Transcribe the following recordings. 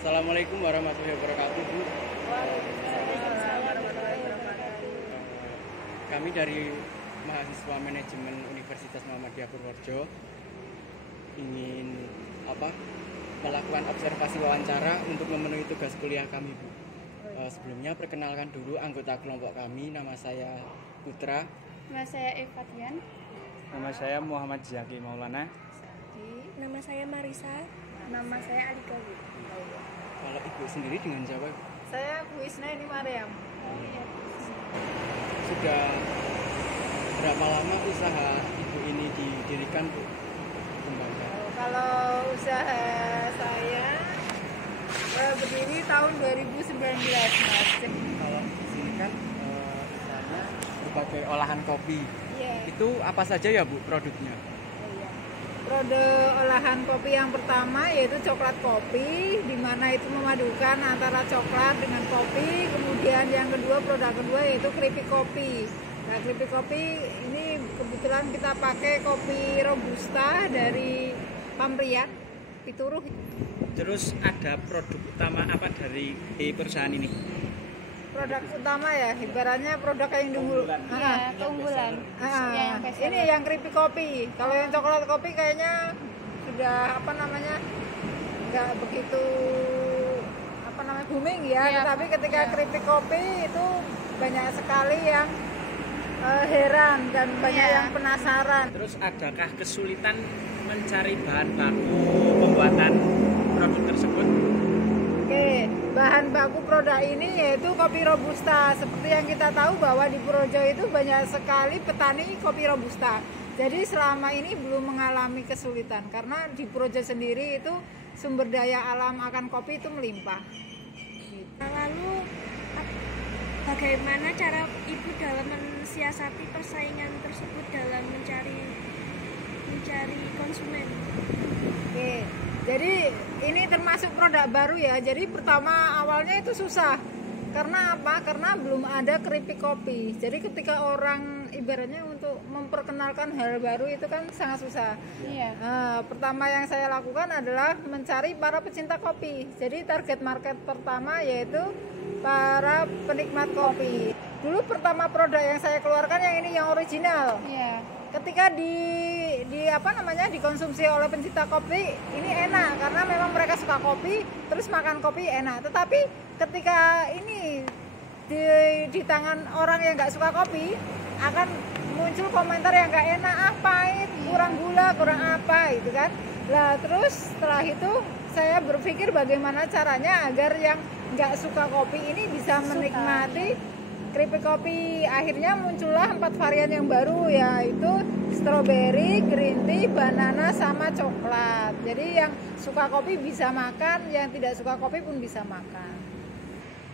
Assalamualaikum warahmatullahi wabarakatuh, Bu. Waalaikumsalam warahmatullahi wabarakatuh. Kami dari mahasiswa manajemen Universitas Muhammadiyah Purworejo ingin melakukan observasi wawancara untuk memenuhi tugas kuliah kami, Bu. Sebelumnya perkenalkan dulu anggota kelompok kami. Nama saya Putra. Nama saya Evatian. Nama saya Muhammad Zaki Maulana. Nama saya Marisa. Nama saya Alika. Kalau Ibu sendiri dengan siapa, Bu? Saya Bu Isna ini Mariam. Sudah berapa lama usaha Ibu ini didirikan, Bu? Kembangkan. Kalau usaha saya berdiri tahun 2019, Mas. Kalau di sini kan usahanya berbagai olahan kopi. Iya. Itu apa saja ya, Bu, produknya? Produk olahan kopi yang pertama yaitu coklat kopi, di mana itu memadukan antara coklat dengan kopi. Kemudian yang kedua, produk kedua yaitu keripik kopi. Nah, keripik kopi ini kebetulan kita pakai kopi robusta dari Pamriat, Pituruh. Terus ada produk utama apa dari perusahaan ini? Produk utama ya, ibaratnya produk yang dulu. Ya, keunggulan. Yang best Ini seller. yang keripik kopi. Kalau yang coklat kopi kayaknya sudah nggak begitu booming ya. Iya, Tetapi ketika iya. keripik kopi itu banyak sekali yang heran dan banyak Iya. yang penasaran. Terus adakah kesulitan mencari bahan baku pembuatan produk tersebut? Oke, bahan baku produk ini yaitu kopi robusta. Seperti yang kita tahu bahwa di Purworejo itu banyak sekali petani kopi robusta. Jadi selama ini belum mengalami kesulitan karena di Purworejo sendiri itu sumber daya alam akan kopi itu melimpah. Lalu bagaimana cara Ibu dalam mensiasati persaingan tersebut dalam mencari konsumen? Oke, jadi ini termasuk produk baru ya. Jadi pertama awalnya itu susah. Karena apa? Karena belum ada keripik kopi. Jadi ketika orang ibaratnya untuk memperkenalkan hal baru itu kan sangat susah. Iya. Pertama yang saya lakukan adalah mencari para pecinta kopi. Jadi target market pertama yaitu para penikmat kopi. Dulu pertama produk yang saya keluarkan yang ini yang original. Iya. Ketika dikonsumsi oleh pencinta kopi ini enak karena memang mereka suka kopi, terus makan kopi enak. Tetapi ketika ini di tangan orang yang nggak suka kopi akan muncul komentar yang nggak enak, pahit, kurang gula, kurang apa itu kan. Lah terus setelah itu saya berpikir bagaimana caranya agar yang nggak suka kopi ini bisa menikmati keripik kopi. Akhirnya muncullah 4 varian yang baru, yaitu strawberry, green tea, banana, sama coklat. Jadi yang suka kopi bisa makan, yang tidak suka kopi pun bisa makan.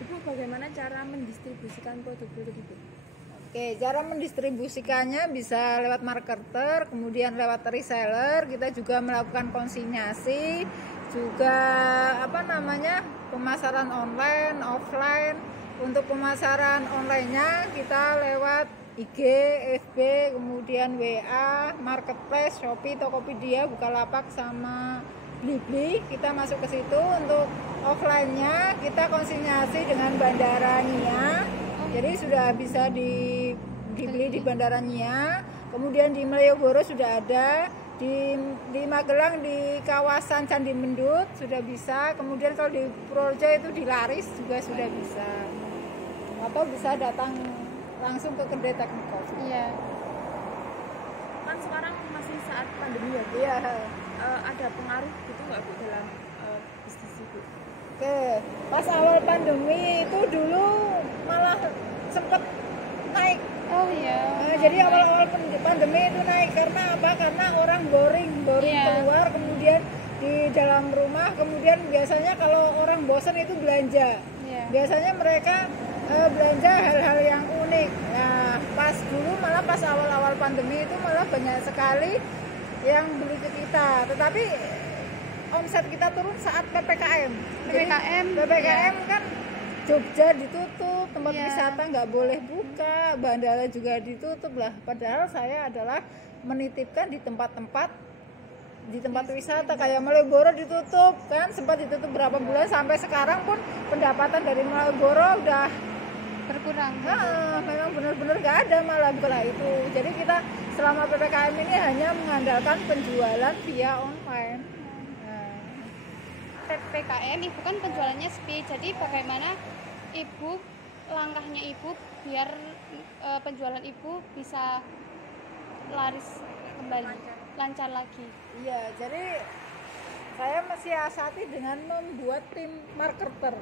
Ibu bagaimana cara mendistribusikan produk-produk Ibu? Oke, cara mendistribusikannya bisa lewat marketer, kemudian lewat reseller. Kita juga melakukan konsinyasi, juga pemasaran online, offline. Untuk pemasaran online-nya kita lewat IG, FB, kemudian WA, Marketplace, Shopee, Tokopedia, Bukalapak, sama Blibli. Kita masuk ke situ. Untuk offline-nya kita konsinyasi dengan Bandara Nia. Jadi sudah bisa dibeli di Bandara Nia. Kemudian di Malioboro sudah ada. Di Magelang di kawasan Candi Mendut sudah bisa. Kemudian kalau di Purworejo itu di Laris juga sudah bisa. Atau bisa datang langsung ke kedai teknik kopi. Iya. Kan sekarang masih saat pandemi ya, Bu? Iya. Ada pengaruh gitu nggak Bu dalam bisnis Ibu? Oke, pas awal pandemi itu dulu malah sempet naik. Oh iya. Jadi awal-awal pandemi itu naik karena apa? Karena orang boring Iya. keluar, kemudian di dalam rumah, kemudian biasanya kalau orang bosan itu belanja. Iya. Biasanya mereka belanja hal-hal yang unik. Nah, pas awal-awal pandemi itu malah banyak sekali yang beli ke kita. Tetapi omset kita turun saat PPKM. PPKM kan Jogja ditutup, tempat Iya. wisata nggak boleh buka, bandara juga ditutup lah. Padahal saya adalah menitipkan di tempat-tempat di tempat wisata kayak Malioboro ditutup kan, sempat ditutup berapa bulan, sampai sekarang pun pendapatan dari Malioboro udah berkurang. memang benar-benar nggak ada malah bukan itu. Jadi kita selama PPKM ini hanya mengandalkan penjualan via online. PPKM ibu kan penjualannya sepi, jadi bagaimana ibu, langkahnya ibu biar penjualan ibu bisa laris kembali, lancar lagi? Iya, jadi saya mensiasati dengan membuat tim marketer.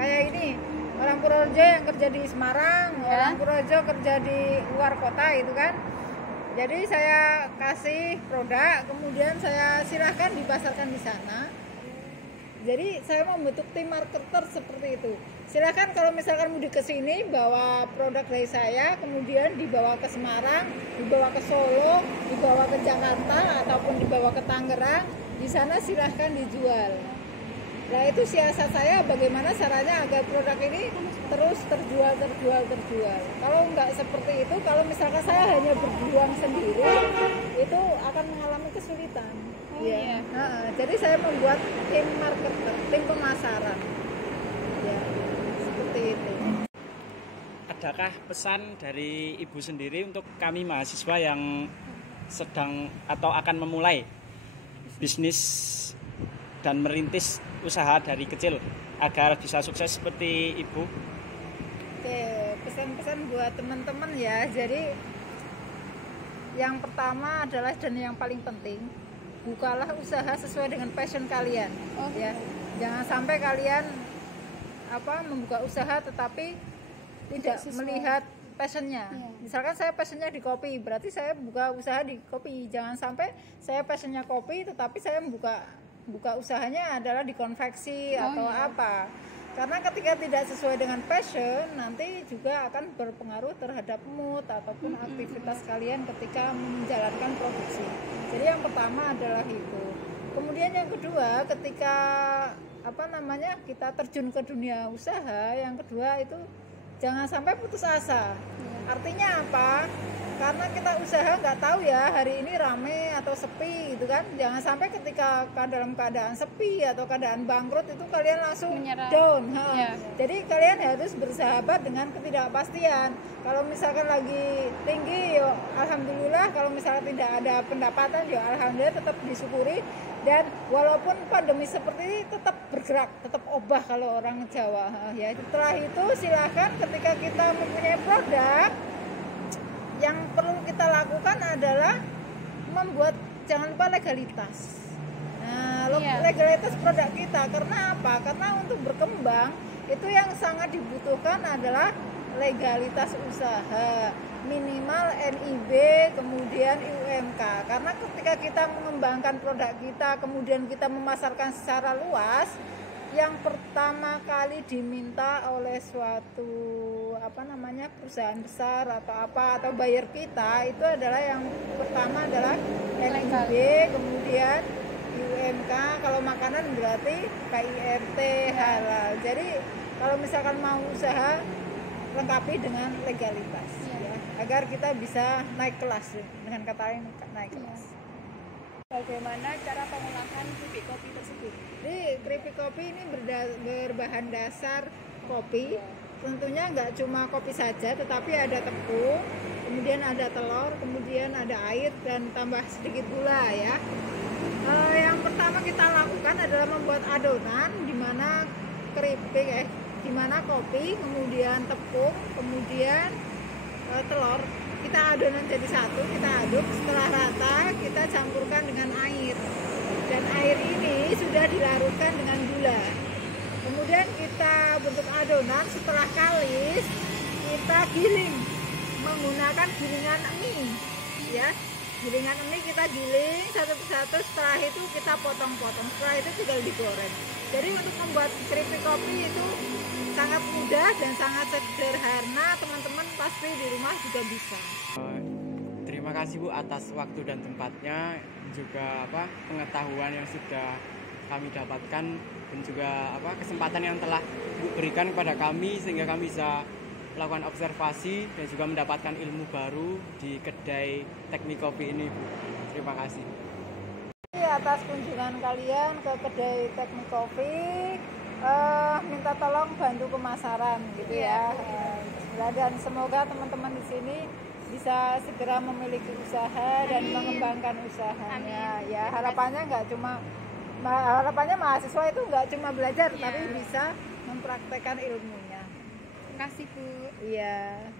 Kayak ini, orang Purworejo yang kerja di Semarang, orang Purworejo kerja di luar kota itu kan. Jadi saya kasih produk, kemudian saya silahkan dipasarkan di sana. Jadi saya membentuk tim marketer seperti itu. Silahkan kalau misalkan mudik ke sini bawa produk dari saya, kemudian dibawa ke Semarang, dibawa ke Solo, dibawa ke Jakarta ataupun dibawa ke Tangerang. Di sana silahkan dijual. Nah itu siasat saya bagaimana caranya agar produk ini terus terjual. Kalau nggak seperti itu, kalau misalkan saya hanya berjuang sendiri, itu akan mengalami kesulitan. Iya. Jadi saya membuat tim marketer, tim pemasaran. Ya, seperti itu. Adakah pesan dari ibu sendiri untuk kami mahasiswa yang sedang atau akan memulai bisnis dan merintis usaha dari kecil agar bisa sukses seperti ibu? Oke, pesan-pesan buat teman-teman ya. Jadi yang pertama adalah dan yang paling penting, bukalah usaha sesuai dengan passion kalian. Ya, jangan sampai kalian membuka usaha tetapi tidak melihat passionnya. Misalkan saya passionnya di kopi, berarti saya buka usaha di kopi. Jangan sampai saya passionnya kopi tetapi saya buka usahanya adalah di konveksi atau apa. Karena ketika tidak sesuai dengan passion, nanti juga akan berpengaruh terhadap mood ataupun aktivitas kalian ketika menjalankan produksi. Jadi yang pertama adalah itu. Kemudian yang kedua, ketika kita terjun ke dunia usaha, yang kedua itu jangan sampai putus asa. Artinya apa? Karena kita usaha nggak tahu ya hari ini rame atau sepi gitu kan. Jangan sampai ketika dalam keadaan sepi atau keadaan bangkrut itu kalian langsung menyerah, down. Jadi kalian harus bersahabat dengan ketidakpastian. Kalau misalkan lagi tinggi, yo alhamdulillah. Kalau misalkan tidak ada pendapatan, yo alhamdulillah, tetap disyukuri. Dan walaupun pandemi seperti ini tetap bergerak, tetap obah kalau orang Jawa. Ya, setelah itu silahkan ketika kita mempunyai produk, yang perlu kita lakukan adalah membuat, jangan lupa legalitas. Nah, legalitas produk kita. Karena apa? Karena untuk berkembang itu yang sangat dibutuhkan adalah legalitas usaha, minimal NIB, kemudian UMK. Karena ketika kita mengembangkan produk kita, kemudian kita memasarkan secara luas, yang pertama kali diminta oleh suatu perusahaan besar atau buyer kita itu adalah yang pertama adalah NIB, kemudian UMK, kalau makanan berarti KIRT, halal. Jadi kalau misalkan mau usaha lengkapi dengan legalitas ya, agar kita bisa naik kelas, dengan kata lain naik kelas. Bagaimana cara pengolahan keripik kopi tersebut? Jadi keripik kopi ini berbahan dasar kopi. Tentunya nggak cuma kopi saja, tetapi ada tepung, kemudian ada telur, kemudian ada air dan tambah sedikit gula ya. Yang pertama kita lakukan adalah membuat adonan di mana keripik, di mana kopi, kemudian tepung, kemudian telur. Kita adonan jadi satu, kita aduk, setelah rata kita campurkan dengan air. Dan air ini sudah dilarutkan dengan gula. Kemudian kita bentuk adonan, setelah kalis kita giling menggunakan gilingan mie ya. Gilingan mie kita giling satu persatu, setelah itu kita potong-potong, setelah itu tinggal digoreng. Jadi untuk membuat keripik kopi itu sangat mudah dan sangat sederhana, teman-teman pasti di rumah juga bisa. Terima kasih Bu atas waktu dan tempatnya, juga pengetahuan yang sudah kami dapatkan, dan juga kesempatan yang telah Bu berikan kepada kami sehingga kami bisa melakukan observasi dan juga mendapatkan ilmu baru di kedai teknik kopi ini Bu. Terima kasih. Atas kunjungan kalian ke kedai Teknik Kopi, minta tolong bantu pemasaran gitu ya. Dan semoga teman-teman di sini bisa segera memiliki usaha dan mengembangkan usahanya. Ya harapannya mahasiswa itu nggak cuma belajar tapi bisa mempraktekkan ilmunya. Terima kasih Bu. Iya.